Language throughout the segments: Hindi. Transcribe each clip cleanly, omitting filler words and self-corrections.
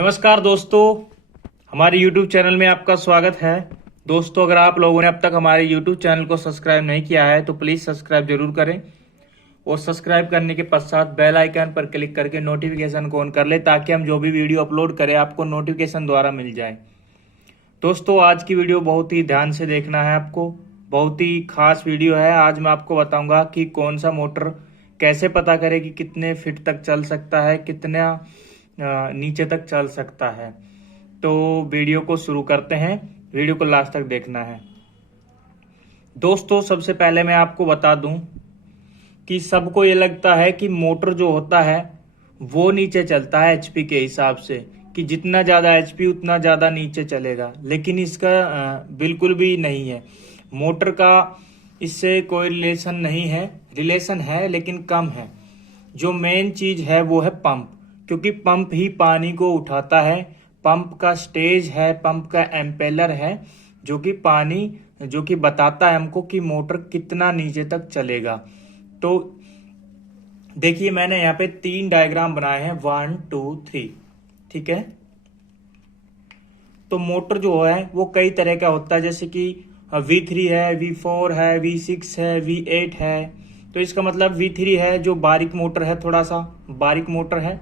नमस्कार दोस्तों, हमारे YouTube चैनल में आपका स्वागत है। दोस्तों, अगर आप लोगों ने अब तक हमारे YouTube चैनल को सब्सक्राइब नहीं किया है तो प्लीज़ सब्सक्राइब जरूर करें और सब्सक्राइब करने के पश्चात बेल आइकन पर क्लिक करके नोटिफिकेशन को ऑन कर ले ताकि हम जो भी वीडियो अपलोड करें आपको नोटिफिकेशन द्वारा मिल जाए। दोस्तों, आज की वीडियो बहुत ही ध्यान से देखना है आपको, बहुत ही खास वीडियो है। आज मैं आपको बताऊंगा कि कौन सा मोटर कैसे पता करें कि कितने फीट तक चल सकता है, कितना नीचे तक चल सकता है। तो वीडियो को शुरू करते हैं, वीडियो को लास्ट तक देखना है। दोस्तों, सबसे पहले मैं आपको बता दूं कि सबको ये लगता है कि मोटर जो होता है वो नीचे चलता है एचपी के हिसाब से, कि जितना ज़्यादा एचपी उतना ज़्यादा नीचे चलेगा, लेकिन इसका बिल्कुल भी नहीं है। मोटर का इससे कोई रिलेशन नहीं है, रिलेशन है लेकिन कम है। जो मेन चीज़ है वो है पंप, क्योंकि पंप ही पानी को उठाता है। पंप का स्टेज है, पंप का एम्पेलर है जो कि बताता है हमको कि मोटर कितना नीचे तक चलेगा। तो देखिए, मैंने यहाँ पे 3 डायग्राम बनाए हैं, 1 2 3। ठीक है, तो मोटर जो है वो कई तरह का होता है, जैसे कि V3 है, V4 है, V6 है, V8 है। तो इसका मतलब V3 है जो बारीक मोटर है, थोड़ा सा बारीक मोटर है।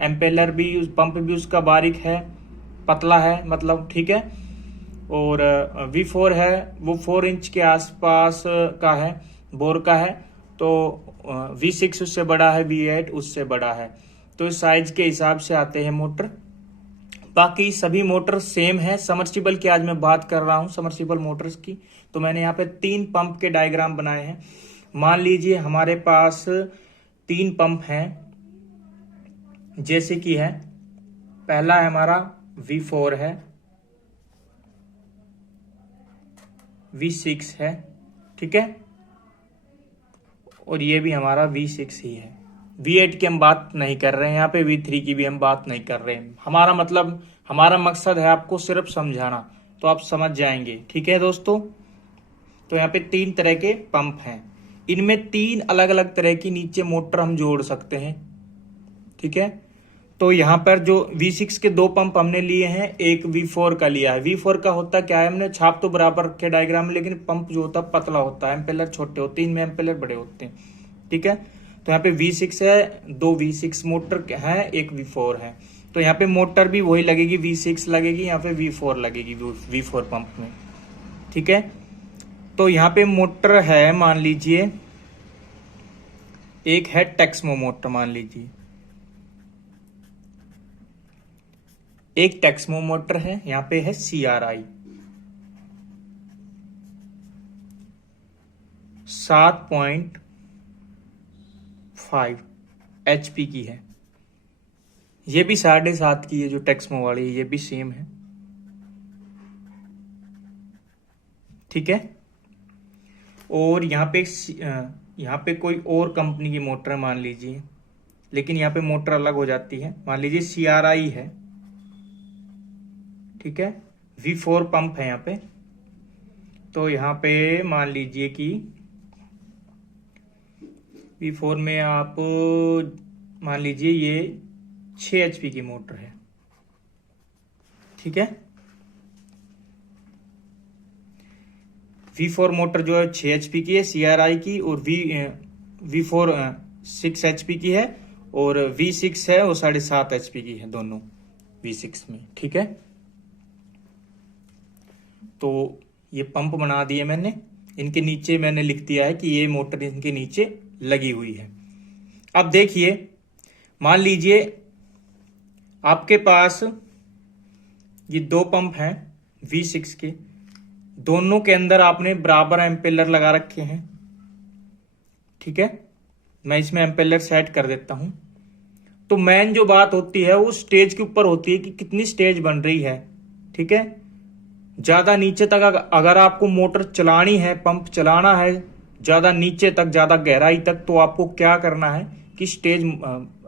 एम्पेलर भी, उस पंप भी उसका बारीक है, पतला है मतलब, ठीक है। और V4 है वो 4 इंच के आसपास का है, बोर का है। तो V6 उससे बड़ा है, V8 उससे बड़ा है। तो इस साइज के हिसाब से आते हैं मोटर। बाकी सभी मोटर सेम है। समर्सिबल की आज मैं बात कर रहा हूं, समर्सिबल मोटर्स की। तो मैंने यहाँ पे 3 पंप के डायग्राम बनाए हैं। मान लीजिए हमारे पास 3 पंप हैं, जैसे कि है, पहला है हमारा V4 है, V6 है, ठीक है, और ये भी हमारा V6 ही है। V8 की हम बात नहीं कर रहे हैं, यहाँ पे V3 की भी हम बात नहीं कर रहे हैं। हमारा मकसद है आपको सिर्फ समझाना, तो आप समझ जाएंगे, ठीक है दोस्तों। तो यहाँ पे 3 तरह के पंप हैं, इनमें 3 अलग अलग तरह की नीचे मोटर हम जोड़ सकते हैं, ठीक है। तो यहाँ पर जो V6 के 2 पंप हमने लिए हैं, एक V4 का लिया है। V4 का होता क्या है, हमने छाप तो बराबर के डायग्राम में, लेकिन पंप जो होता है पतला होता है, एम्पेलर छोटे होते हैं, इनमें एम्पेलर बड़े होते हैं, ठीक है। तो यहाँ पे V6 है, 2 V6 मोटर है, एक V4 है। तो यहाँ पे मोटर भी वही लगेगी, V6 लगेगी, यहाँ पे V4 लगेगी, V4 पंप में, ठीक है। तो यहाँ पे मोटर है, मान लीजिए एक है टेक्समो मोटर, मान लीजिए एक टेक्समो मोटर है। यहाँ पे है CRI 7.5 HP की है। ये भी 7.5 की है, जो टेक्समो वाली है, ये भी सेम है, ठीक है। और यहाँ पे कोई और कंपनी की मोटर है, मान लीजिए, लेकिन यहाँ पे मोटर अलग हो जाती है। मान लीजिए CRI है, ठीक है, V4 पंप है यहाँ पे। तो यहाँ पे मान लीजिए कि V4 में आप मान लीजिए ये 6 HP की मोटर है, ठीक है। V4 मोटर जो है 6 HP की है, CRI की, और V4 6 HP की है, और V6 है वो 7.5 HP की है, दोनों V6 में, ठीक है। तो ये पंप बना दिए मैंने, इनके नीचे मैंने लिख दिया है कि ये मोटर इनके नीचे लगी हुई है। अब देखिए, मान लीजिए आपके पास ये 2 पंप हैं V6 के, दोनों के अंदर आपने बराबर एम्पेलर लगा रखे हैं, ठीक है। मैं इसमें एम्पेलर सेट कर देता हूं। तो मेन जो बात होती है वो स्टेज के ऊपर होती है कि कितनी स्टेज बन रही है, ठीक है। ज्यादा नीचे तक अगर आपको मोटर चलानी है, पंप चलाना है ज्यादा नीचे तक, ज्यादा गहराई तक, तो आपको क्या करना है कि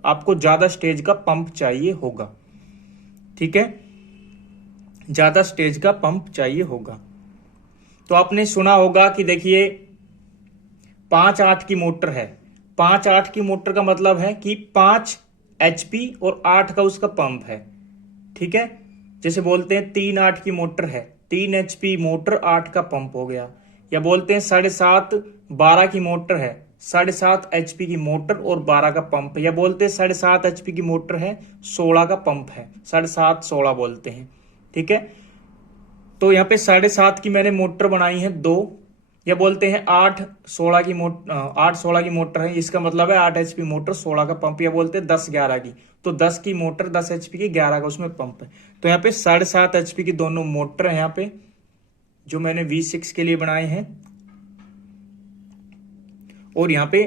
आपको ज्यादा स्टेज का पंप चाहिए होगा, ठीक है, ज्यादा स्टेज का पंप चाहिए होगा। तो आपने सुना होगा कि देखिए 5-8 की मोटर है। 5-8 की मोटर का मतलब है कि 5 HP और 8 का उसका पंप है। ठीक है। जैसे बोलते हैं 3.8 की मोटर है, 3 HP मोटर 8 का पंप हो गया। या बोलते हैं 7.5 12 की मोटर है, 7.5 HP की मोटर और 12 का पंप है। या बोलते हैं 7.5 HP की मोटर है, 16 का पंप है, 7.5 16 बोलते हैं। ठीक है। तो यहाँ पे 7.5 की मैंने मोटर बनाई है 2। या बोलते हैं 8 16 की मोटर है, इसका मतलब है 8 HP मोटर 16 का पंप। या बोलते हैं 10 11 की, तो 10 की मोटर 10 HP की, 11 का उसमें पंप है। तो यहाँ पे 7.5 HP की दोनों मोटर है यहाँ पे, जो मैंने V6 के लिए बनाए हैं। और यहाँ पे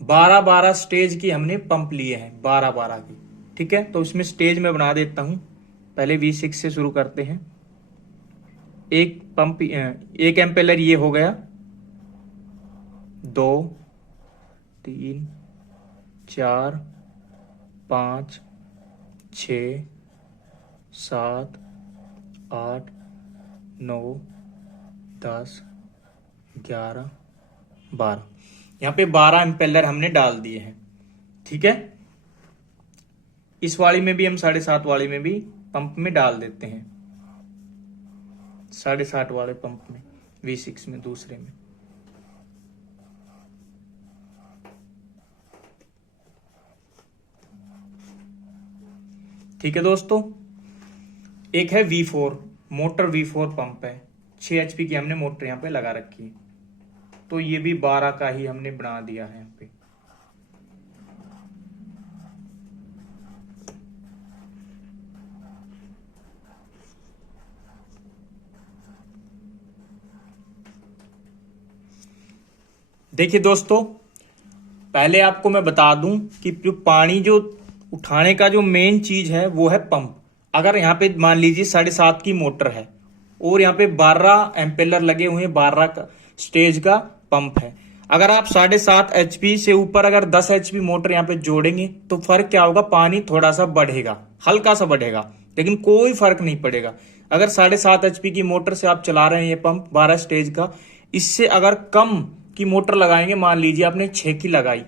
12 12 स्टेज की हमने पंप लिए हैं, 12 12 की। ठीक है। तो इसमें स्टेज में बना देता हूं। पहले V6 से शुरू करते हैं। एक पंप, एक एम्पेलर ये हो गया, 2 3 4 5 6 7 8 9 10 11 12। यहाँ पे 12 एम्पेलर हमने डाल दिए हैं। ठीक है। इस वाली में भी हम 7.5 वाली में भी पंप में डाल देते हैं, 7.5 वाले पंप में, V6 में, दूसरे में। ठीक है दोस्तों। एक है V4 मोटर, V4 पंप है, 6 HP की हमने मोटर यहाँ पे लगा रखी है। तो ये भी 12 का ही हमने बना दिया है यहाँ पे। देखिए दोस्तों, पहले आपको मैं बता दूं कि जो पानी जो उठाने का जो मेन चीज है वो है पंप। अगर यहाँ पे मान लीजिए 7.5 की मोटर है और यहाँ पे 12 एम्पेलर लगे हुए हैं, 12 का स्टेज का पंप है। अगर आप 7.5 HP से ऊपर अगर 10 HP मोटर यहाँ पे जोड़ेंगे तो फर्क क्या होगा, पानी थोड़ा सा बढ़ेगा, हल्का सा बढ़ेगा, लेकिन कोई फर्क नहीं पड़ेगा। अगर 7.5 HP की मोटर से आप चला रहे हैं ये पंप 12 स्टेज का, इससे अगर कम की मोटर लगाएंगे, मान लीजिए आपने 6 की लगाई,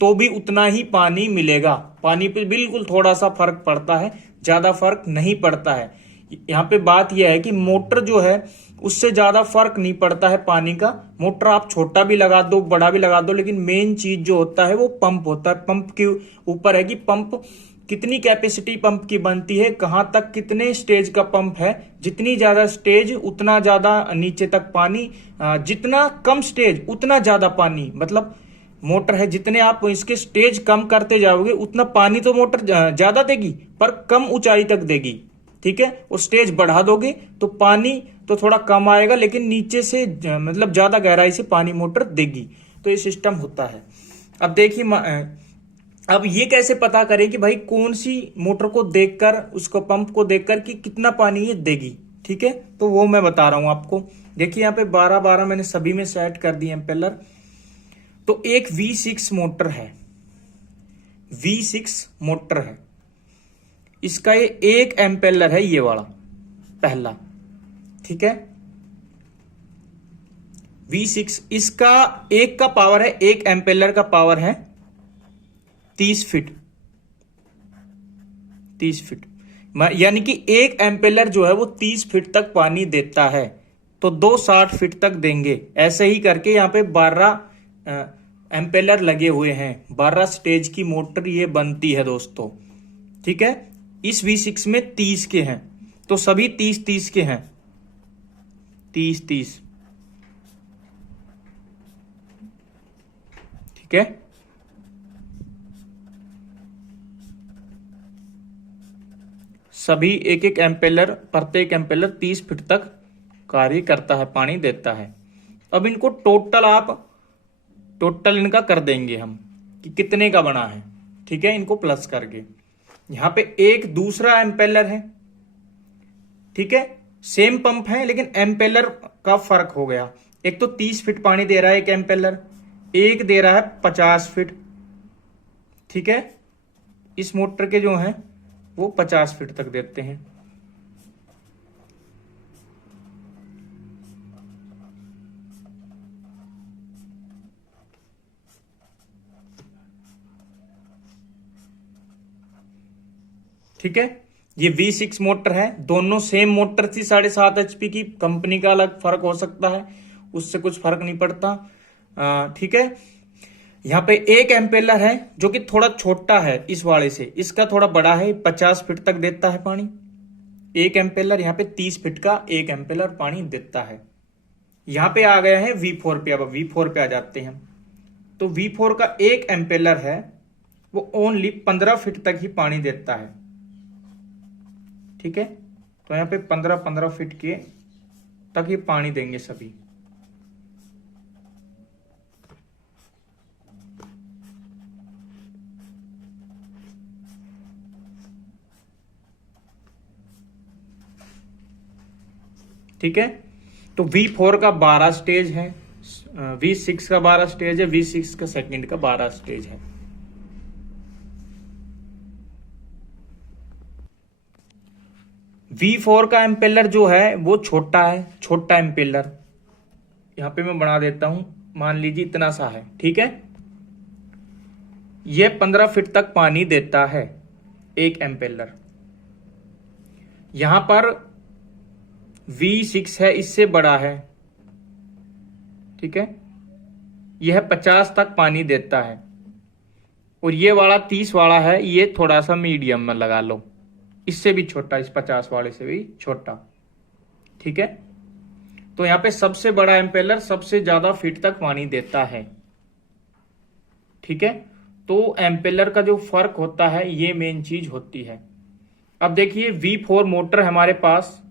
तो भी उतना ही पानी मिलेगा। पानी पे बिल्कुल थोड़ा सा फर्क पड़ता है, ज्यादा फर्क नहीं पड़ता है। यहाँ पे बात यह है कि मोटर जो है उससे ज्यादा फर्क नहीं पड़ता है पानी का। मोटर आप छोटा भी लगा दो, बड़ा भी लगा दो, लेकिन मेन चीज जो होता है वो पंप होता है। पंप के ऊपर है कि पंप कितनी कैपेसिटी पंप की बनती है, कहां तक कितने स्टेज का पंप है। जितनी ज्यादा स्टेज उतना ज्यादा नीचे तक पानी, जितना कम स्टेज उतना ज्यादा पानी। मतलब मोटर है, जितने आप इसके स्टेज कम करते जाओगे उतना पानी तो मोटर ज्यादा देगी पर कम ऊंचाई तक देगी। ठीक है। और स्टेज बढ़ा दोगे तो पानी तो थोड़ा कम आएगा, लेकिन नीचे से मतलब ज्यादा गहराई से पानी मोटर देगी। तो ये सिस्टम होता है। अब देखिए, अब ये कैसे पता करें कि भाई कौन सी मोटर को देखकर, उसको पंप को देखकर कि कितना पानी ये देगी। ठीक है। तो वो मैं बता रहा हूं आपको। देखिए यहाँ पे 12 12 मैंने सभी में सेट कर दिए एम्पेलर। तो एक V6 मोटर है, V6 मोटर है, इसका ये 1 एम्पेलर है, ये वाला पहला। ठीक है। V6 इसका एक का पावर है, 1 एम्पेलर का पावर है 30 फीट, 30 फीट। यानी कि 1 एम्पेलर जो है वो 30 फीट तक पानी देता है। तो 2 60 फीट तक देंगे। ऐसे ही करके यहाँ पे 12 एम्पेलर लगे हुए हैं, 12 स्टेज की मोटर ये बनती है दोस्तों। ठीक है। इस V6 में 30 के हैं, तो सभी 30 30 के हैं, 30 30। ठीक है। सभी एक एक एम्पेलर, प्रत्येक एम्पेलर 30 फीट तक कार्य करता है, पानी देता है। अब इनको टोटल इनका कर देंगे हम कि कितने का बना है। ठीक है। इनको प्लस करके यहां पे एक दूसरा एम्पेलर है। ठीक है। सेम पंप है लेकिन एम्पेलर का फर्क हो गया। एक तो 30 फीट पानी दे रहा है एक एम्पेलर, एक दे रहा है 50 फीट। ठीक है। इस मोटर के जो हैं वो 50 फीट तक देते हैं। ठीक है। ये V6 मोटर है, दोनों सेम मोटर थी 7.5 HP की, कंपनी का अलग फर्क हो सकता है, उससे कुछ फर्क नहीं पड़ता। ठीक है। यहाँ पे एक एम्पेलर है जो कि थोड़ा छोटा है इस वाले से, इसका थोड़ा बड़ा है, 50 फीट तक देता है पानी। एक एम्पेलर यहाँ पे 30 फीट का एक एम्पेलर पानी देता है। यहाँ पे आ गए हैं V4 पे। अब V4 पे आ जाते हैं। तो V4 का एक एम्पेलर है वो ओनली 15 फीट तक ही पानी देता है। ठीक है। तो यहाँ पे 15 फीट के तक ही पानी देंगे सभी। ठीक है। तो V4 का 12 स्टेज है, V6 का 12 स्टेज है, V6 का सेकंड का 12 स्टेज है। V4 का एम्पेलर जो है वो छोटा है, छोटा एम्पेलर। यहां पे मैं बना देता हूं, मान लीजिए इतना सा है। ठीक है। ये 15 फीट तक पानी देता है एक एम्पेलर। यहां पर V6 है, इससे बड़ा है। ठीक है। यह 50 तक पानी देता है। और ये वाला 30 वाला है, ये थोड़ा सा मीडियम में लगा लो, इससे भी छोटा, इस 50 वाले से भी छोटा। ठीक है। तो यहां पे सबसे बड़ा एम्पेलर सबसे ज्यादा फीट तक पानी देता है। ठीक है। तो एम्पेलर का जो फर्क होता है ये मेन चीज होती है। अब देखिए V4 मोटर हमारे पास,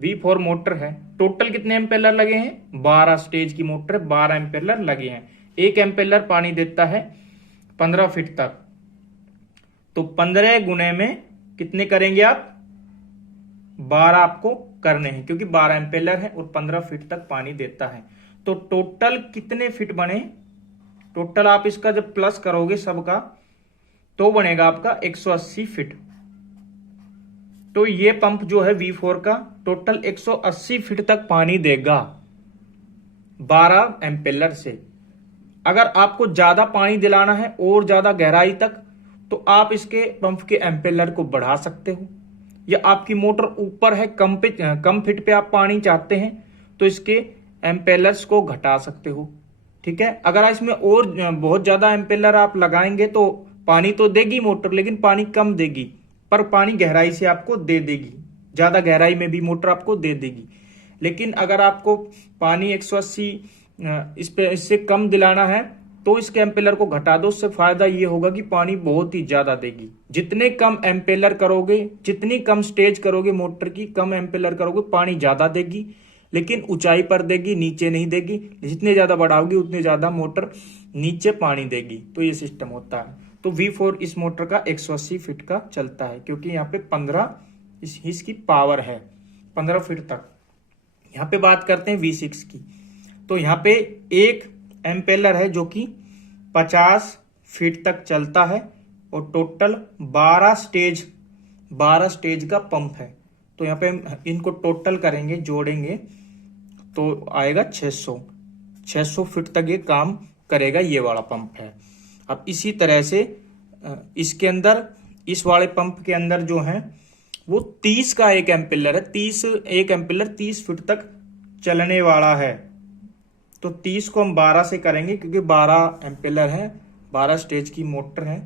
V4 मोटर है, टोटल कितने एम्पेलर लगे हैं? 12 स्टेज की मोटर, 12 एम्पेलर लगे हैं। एक एम्पेलर पानी देता है 15 फीट तक। तो 15 गुने में कितने करेंगे आप? 12 आपको करने हैं, क्योंकि 12 एम्पेलर है और 15 फीट तक पानी देता है। तो टोटल कितने फीट बने? टोटल आप इसका जब प्लस करोगे सबका तो बनेगा आपका 180 फीट। तो ये पंप जो है V4 का टोटल 180 फीट तक पानी देगा 12 एम्पेलर से। अगर आपको ज्यादा पानी दिलाना है और ज्यादा गहराई तक, तो आप इसके पंप के एम्पेलर को बढ़ा सकते हो, या आपकी मोटर ऊपर है, कम फीट पे आप पानी चाहते हैं तो इसके एम्पेलर्स को घटा सकते हो। ठीक है। अगर इसमें और बहुत ज्यादा एम्पेलर आप लगाएंगे तो पानी तो देगी मोटर, लेकिन पानी कम देगी, पर पानी गहराई से आपको दे देगी, ज्यादा गहराई में भी मोटर आपको दे देगी। लेकिन अगर आपको पानी 180 इससे कम दिलाना है तो इसके एम्पेलर को घटा दो। उससे फायदा ये होगा कि पानी बहुत ही ज्यादा देगी। जितने कम एम्पेलर करोगे, जितनी कम स्टेज करोगे मोटर की, कम एम्पेलर करोगे, पानी ज्यादा देगी, लेकिन ऊंचाई पर देगी, नीचे नहीं देगी। जितने ज्यादा बढ़ाओगे उतने ज्यादा मोटर नीचे पानी देगी। तो ये सिस्टम होता है। तो V4 इस मोटर का 180 फीट का चलता है, क्योंकि यहाँ पे 15 इसकी पावर है, 15 फीट तक। यहाँ पे बात करते हैं V6 की। तो यहाँ पे एक एम्पेलर है जो कि 50 फीट तक चलता है और टोटल 12 स्टेज का पंप है। तो यहाँ पे इनको टोटल करेंगे, जोड़ेंगे तो आएगा 600 फीट तक ये काम करेगा, ये वाला पंप है। अब इसी तरह से इसके अंदर, इस वाले पंप के अंदर जो है वो 30 का एक एम्पेलर है, 30 फीट तक चलने वाला है। तो 30 को हम 12 से करेंगे, क्योंकि 12 एम्पेलर है, 12 स्टेज की मोटर है,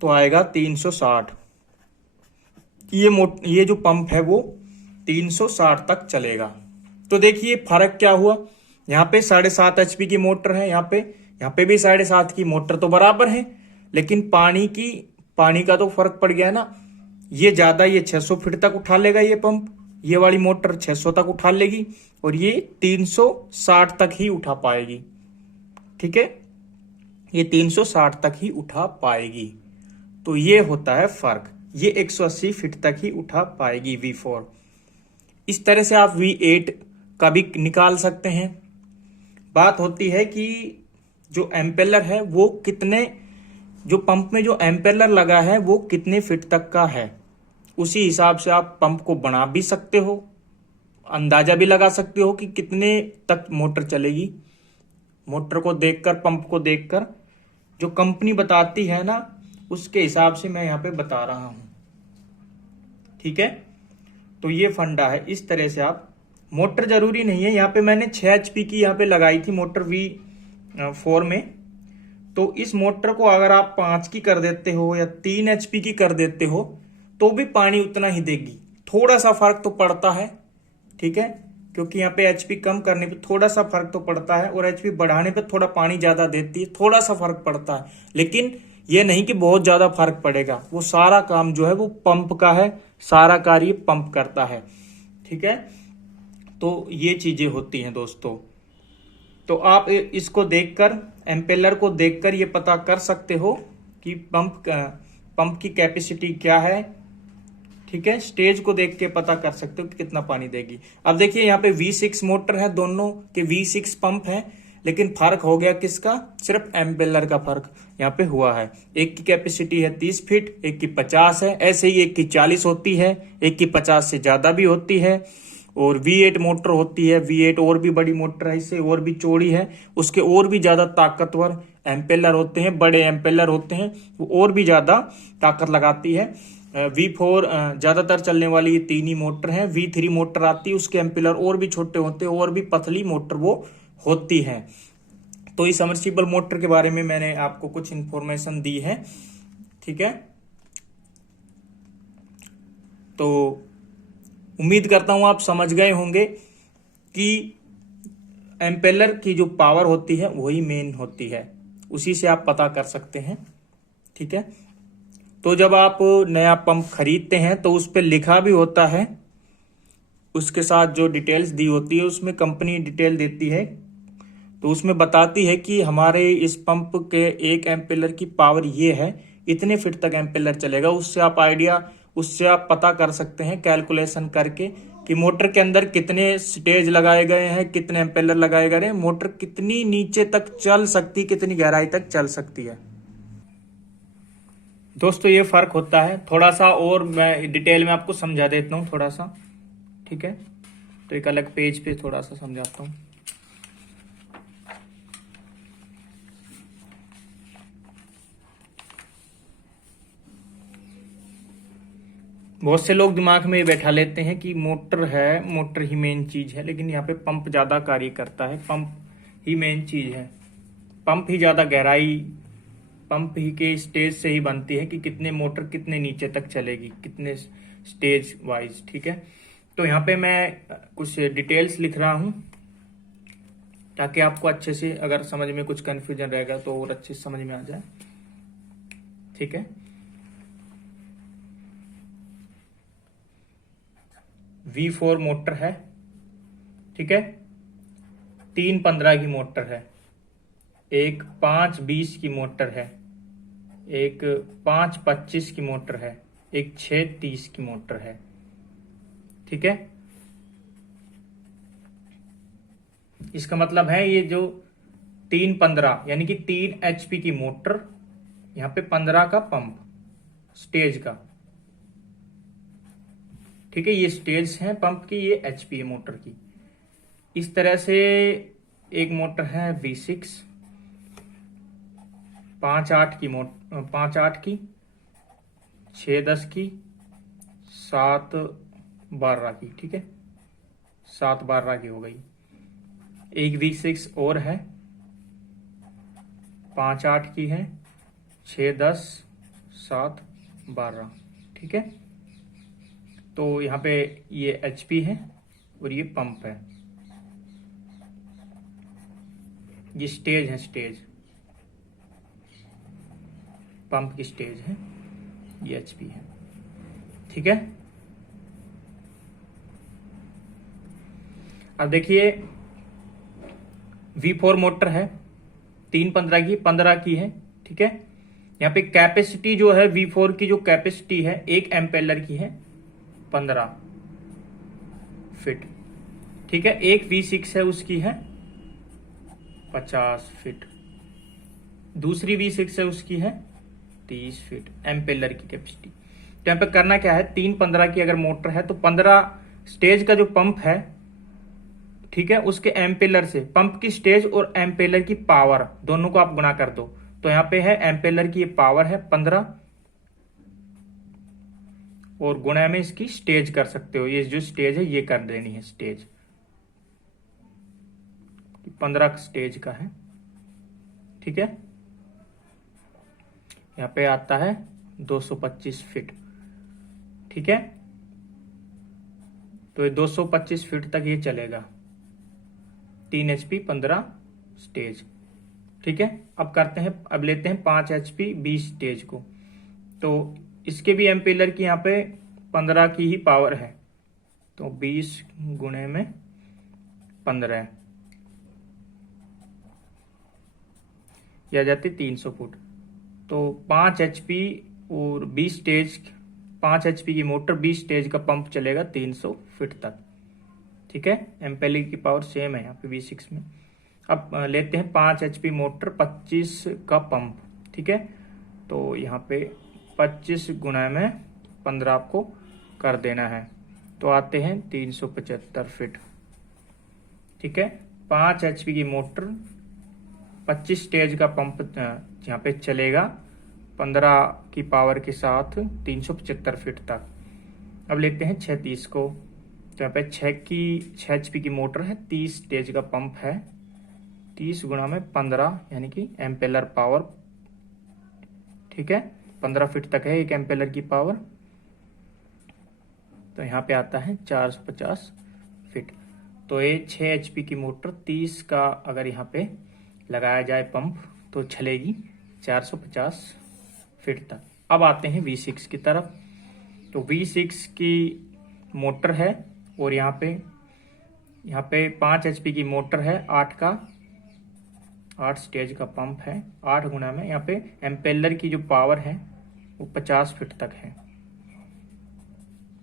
तो आएगा 360। ये जो पंप है वो 360 तक चलेगा। तो देखिए फर्क क्या हुआ। यहाँ पे 7.5 HP की मोटर है, यहाँ पे भी 7.5 की मोटर तो बराबर है, लेकिन पानी का तो फर्क पड़ गया ना। ये ज्यादा, ये 600 फीट तक उठा लेगा ये पंप, ये वाली मोटर 600 तक उठा लेगी, और ये 360 तक ही उठा पाएगी। ठीक है। ये 360 तक ही उठा पाएगी। तो ये होता है फर्क। ये 180 फीट तक ही उठा पाएगी V4। इस तरह से आप V8 का भी निकाल सकते हैं। बात होती है कि जो एम्पेलर है वो कितने, जो पंप में जो एम्पेलर लगा है वो कितने फीट तक का है, उसी हिसाब से आप पंप को बना भी सकते हो, अंदाजा भी लगा सकते हो कि कितने तक मोटर चलेगी। मोटर को देखकर, पंप को देखकर जो कंपनी बताती है ना, उसके हिसाब से मैं यहाँ पे बता रहा हूं। ठीक है, तो ये फंडा है। इस तरह से आप, मोटर जरूरी नहीं है, यहाँ पे मैंने 6 HP की यहाँ पे लगाई थी मोटर V4 में। तो इस मोटर को अगर आप 5 की कर देते हो या 3 HP की कर देते हो तो भी पानी उतना ही देगी। थोड़ा सा फर्क तो पड़ता है, ठीक है, क्योंकि यहाँ पे HP कम करने पे थोड़ा सा फर्क तो पड़ता है और HP बढ़ाने पे थोड़ा पानी ज्यादा देती है, थोड़ा सा फर्क पड़ता है। लेकिन ये नहीं कि बहुत ज्यादा फर्क पड़ेगा। वो सारा काम जो है वो पंप का है, सारा कार्य पंप करता है, ठीक है। तो ये चीजें होती हैं दोस्तों। तो आप इसको देखकर, एम्पेलर को देखकर ये पता कर सकते हो कि पंप की कैपेसिटी क्या है, ठीक है। स्टेज को देख के पता कर सकते हो कि कितना पानी देगी। अब देखिए यहाँ पे V6 मोटर है, दोनों के V6 पंप है, लेकिन फर्क हो गया किसका, सिर्फ एम्पेलर का फर्क यहाँ पे हुआ है। एक की कैपेसिटी है 30 फीट, एक की 50 है। ऐसे ही एक की 40 होती है, एक की 50 से ज्यादा भी होती है। और V8 मोटर होती है, V8 और भी बड़ी मोटर है, इससे और भी चौड़ी है, उसके और भी ज्यादा ताकतवर एम्पेलर होते हैं, बड़े एम्पेलर होते हैं, वो और भी ज्यादा ताकत लगाती है। V4 ज्यादातर चलने वाली ये 3 ही मोटर है। V3 मोटर आती है, उसके एम्पेलर और भी छोटे होते हैं, और भी पतली मोटर वो होती है। तो इस सबमर्सिबल मोटर के बारे में मैंने आपको कुछ इंफॉर्मेशन दी है, ठीक है। तो उम्मीद करता हूं आप समझ गए होंगे कि एम्पेलर की जो पावर होती है वही मेन होती है, उसी से आप पता कर सकते हैं, ठीक है। तो जब आप नया पंप खरीदते हैं तो उस पर लिखा भी होता है, उसके साथ जो डिटेल्स दी होती है उसमें कंपनी डिटेल देती है। तो उसमें बताती है कि हमारे इस पंप के 1 एम्पेलर की पावर ये है, इतने फीट तक एम्पेलर चलेगा। उससे आप पता कर सकते हैं कैलकुलेशन करके कि मोटर के अंदर कितने स्टेज लगाए गए हैं, कितने एम्पेलर लगाए गए हैं, मोटर कितनी नीचे तक चल सकती, कितनी गहराई तक चल सकती है। दोस्तों ये फर्क होता है थोड़ा सा, और मैं डिटेल में आपको समझा देता हूँ थोड़ा सा, ठीक है। तो एक अलग पेज पे थोड़ा सा समझाता हूँ। बहुत से लोग दिमाग में ये बैठा लेते हैं कि मोटर है, मोटर ही मेन चीज है, लेकिन यहाँ पे पंप ज्यादा कार्य करता है। पंप ही मेन चीज है, पंप ही ज्यादा गहराई, पंप ही के स्टेज से ही बनती है कि कितने मोटर कितने नीचे तक चलेगी, कितने स्टेज वाइज, ठीक है। तो यहाँ पे मैं कुछ डिटेल्स लिख रहा हूं ताकि आपको अच्छे से, अगर समझ में कुछ कंफ्यूजन रहेगा तो और अच्छे से समझ में आ जाए, ठीक है। V4 मोटर है, ठीक है, 315 की मोटर है, एक 520 की मोटर है, एक 525 की मोटर है, एक 630 की मोटर है, ठीक है। इसका मतलब है ये जो 315 यानी कि 3 HP की मोटर, यहां पे 15 का पंप स्टेज का, ठीक है। ये स्टेज है पंप की, ये HP है मोटर की। इस तरह से एक मोटर है V6 5-8 की 5-8 की, 6-10 की, 7-12 की, ठीक है, 7-12 की हो गई। एक V6 और है, 5-8 की है, 6-10, 7-12, ठीक है। तो यहाँ पे ये HP है और ये पंप है, ये स्टेज है, स्टेज पंप की स्टेज है, ये HP है, ठीक है। अब देखिए V4 मोटर है, 315 की, 15 की है, ठीक है। यहाँ पे कैपेसिटी जो है V4 की, जो कैपेसिटी है 1 एम्पेलर की है 15 फीट, ठीक है। एक V6 है उसकी है 50 फीट, दूसरी V6 है उसकी है 30 फीट एम्पेलर की कैपेसिटी। तो यहाँ पे करना क्या है, 315 की अगर मोटर है तो 15 स्टेज का जो पंप है, ठीक है, उसके एम्पेलर से, पंप की स्टेज और एम्पेलर की पावर दोनों को आप गुणा कर दो। तो यहाँ पे है एम्पेलर की ये पावर है 15 और गुणा में इसकी स्टेज कर सकते हो। ये जो स्टेज है ये कर देनी है स्टेज, 15 स्टेज का है। ठीक है, यहाँ पे आता है 225 फीट। ठीक है, तो ये 225 फीट तक ये चलेगा, 3 HP 15 स्टेज। ठीक है, अब करते हैं, अब लेते हैं 5 HP 20 स्टेज को। तो इसके भी एम्पेलर की यहाँ पे 15 की ही पावर है, तो 20 गुणे में 15 ये आ जाती 300 फुट। तो 5 HP और 20 स्टेज, 5 HP की मोटर 20 स्टेज का पंप चलेगा 300 फीट तक। ठीक है, एम्पेलर की पावर सेम है यहाँ पे V6 में। अब लेते हैं 5 HP मोटर 25 का पंप। ठीक है, तो यहाँ पे 25 गुना में 15 आपको कर देना है, तो आते हैं 375 फीट। ठीक है, 5 HP की मोटर 25 स्टेज का पंप यहाँ पे चलेगा 15 की पावर के साथ 375 फीट तक। अब लेते हैं 36 को, तो यहाँ पे 6 HP की मोटर है, 30 स्टेज का पंप है, 30 गुणा में 15 यानी कि एम्पेलर पावर। ठीक है, 15 फीट तक है 1 एम्पेलर की पावर, तो यहाँ पे आता है 450 फीट। तो ये 6 HP की मोटर 30 का अगर यहाँ पे लगाया जाए पंप तो चलेगी 450 फीट तक। अब आते हैं V6 की तरफ। तो V6 की मोटर है और यहाँ पे 5 HP की मोटर है, 8 स्टेज का पंप है, 8 गुना में यहाँ पे एम्पेलर की जो पावर है वो 50 फीट तक है,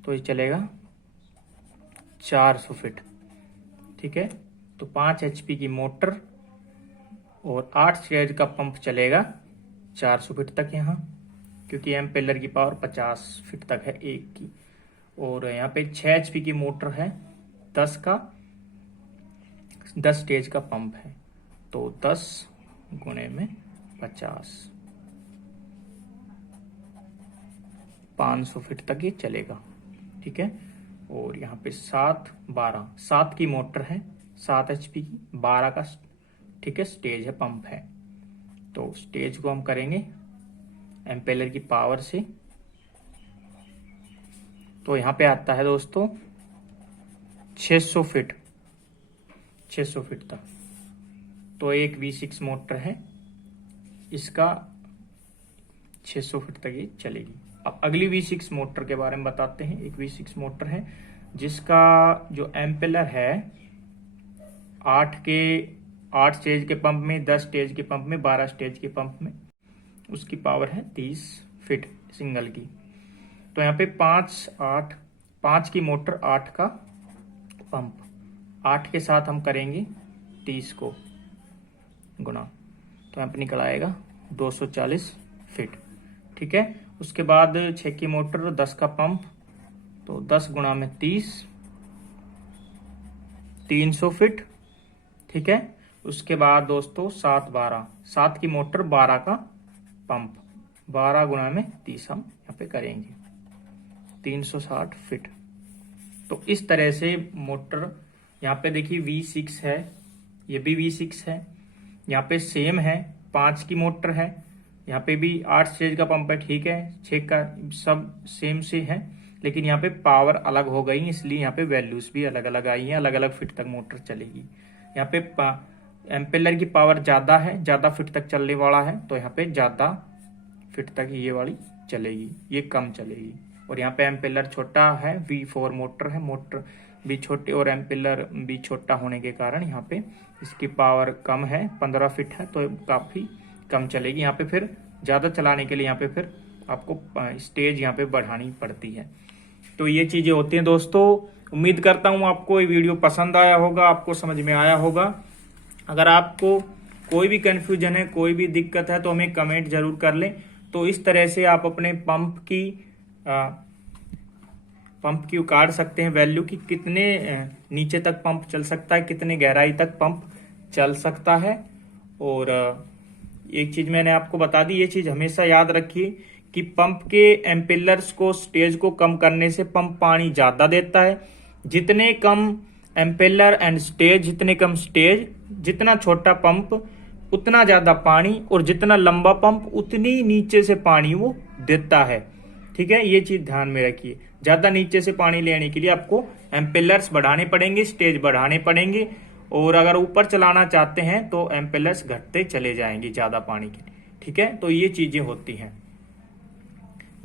तो ये चलेगा 400 फीट। ठीक है, तो 5 HP की मोटर और 8 स्टेज का पंप चलेगा 400 फीट तक यहाँ, क्योंकि एम्पेलर की पावर 50 फीट तक है एक की। और यहाँ पे 6 HP की मोटर है, 10 स्टेज का पंप है, तो 10 गुणे में 50, 500 फीट तक ये चलेगा। ठीक है, और यहाँ पे 7 की मोटर है, 7 HP की, 12 का ठीक है स्टेज है, पंप है। तो स्टेज को हम करेंगे एम्पेलर की पावर से, तो यहाँ पे आता है दोस्तों 600 फीट तक। तो एक V6 मोटर है, इसका 600 फीट तक ये चलेगी। अब अगली V6 मोटर के बारे में बताते हैं। एक V6 मोटर है जिसका जो एम्पेलर है 8 स्टेज के पंप में, 10 स्टेज के पंप में, 12 स्टेज के पंप में, उसकी पावर है 30 फीट सिंगल की। तो यहाँ पे 5 की मोटर, 8 का पंप, 8 के साथ हम करेंगे 30 को गुणा, तो यहाँ पे निकल आएगा 240 फीट। ठीक है, उसके बाद 6 की मोटर, 10 का पंप, तो 10 गुणा में 30, 300 फीट। ठीक है, उसके बाद दोस्तों 7 की मोटर, 12 का पंप, 12 गुणा में 30 हम यहाँ पे करेंगे 360 फीट। तो इस तरह से मोटर, यहाँ पे देखिए V6 है, ये भी V6 है, यहाँ पे सेम है, 5 की मोटर है, यहाँ पे भी 8 स्टेज का पंप है। ठीक है, 6 का सब सेम से है, लेकिन यहाँ पे पावर अलग हो गई, इसलिए यहाँ पे वैल्यूज भी अलग अलग आई हैं, अलग अलग फीट तक मोटर चलेगी। यहाँ पे एम्पेलर की पावर ज़्यादा है, ज़्यादा फीट तक चलने वाला है, तो यहाँ पे ज़्यादा फीट तक ये वाली चलेगी, ये कम चलेगी। और यहाँ पे एम्पेलर छोटा है, V4 मोटर है, मोटर भी छोटे और एम्पेलर भी छोटा होने के कारण यहाँ पे इसकी पावर कम है, 15 फीट है, तो काफ़ी कम चलेगी। यहाँ पे फिर ज़्यादा चलाने के लिए यहाँ पे फिर आपको स्टेज यहाँ पे बढ़ानी पड़ती है। तो ये चीज़ें होती हैं दोस्तों। उम्मीद करता हूँ आपको ये वीडियो पसंद आया होगा, आपको समझ में आया होगा। अगर आपको कोई भी कन्फ्यूजन है, कोई भी दिक्कत है, तो हमें कमेंट जरूर कर लें। तो इस तरह से आप अपने पंप की उकाड़ सकते हैं वैल्यू की, कितने नीचे तक पंप चल सकता है, कितने गहराई तक पंप चल सकता है। और एक चीज़ मैंने आपको बता दी, ये चीज़ हमेशा याद रखिए कि पंप के एम्पेलर्स को, स्टेज को कम करने से पंप पानी ज्यादा देता है। जितने कम एम्पेलर एंड स्टेज, जितने कम स्टेज, जितना छोटा पंप उतना ज्यादा पानी, और जितना लंबा पंप उतनी नीचे से पानी वो देता है। ठीक है, ये चीज ध्यान में रखिए। ज्यादा नीचे से पानी लेने के लिए आपको एम्पेलर्स बढ़ाने पड़ेंगे, स्टेज बढ़ाने पड़ेंगे, और अगर ऊपर चलाना चाहते हैं तो एम्पेलर्स घटते चले जाएंगे ज्यादा पानी के लिए। ठीक है, तो ये चीजें होती हैं।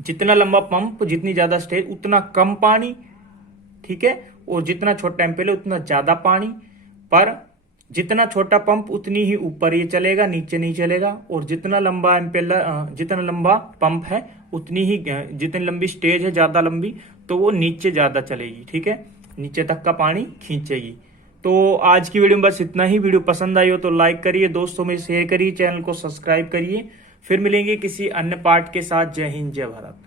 जितना लंबा पंप, जितनी ज्यादा स्टेज, उतना कम पानी। ठीक है, और जितना छोटा एम्पेलर उतना ज्यादा पानी। पर जितना छोटा पंप उतनी ही ऊपर ये चलेगा, नीचे नहीं चलेगा। और जितना लंबा एम्पेलर, जितना लंबा पंप है उतनी ही, जितनी लंबी स्टेज है ज्यादा लंबी, तो वो नीचे ज्यादा चलेगी। ठीक है, नीचे तक का पानी खींचेगी। तो आज की वीडियो में बस इतना ही। वीडियो पसंद आई हो तो लाइक करिए, दोस्तों में शेयर करिए, चैनल को सब्सक्राइब करिए। फिर मिलेंगे किसी अन्य पार्ट के साथ। जय हिंद, जय भारत।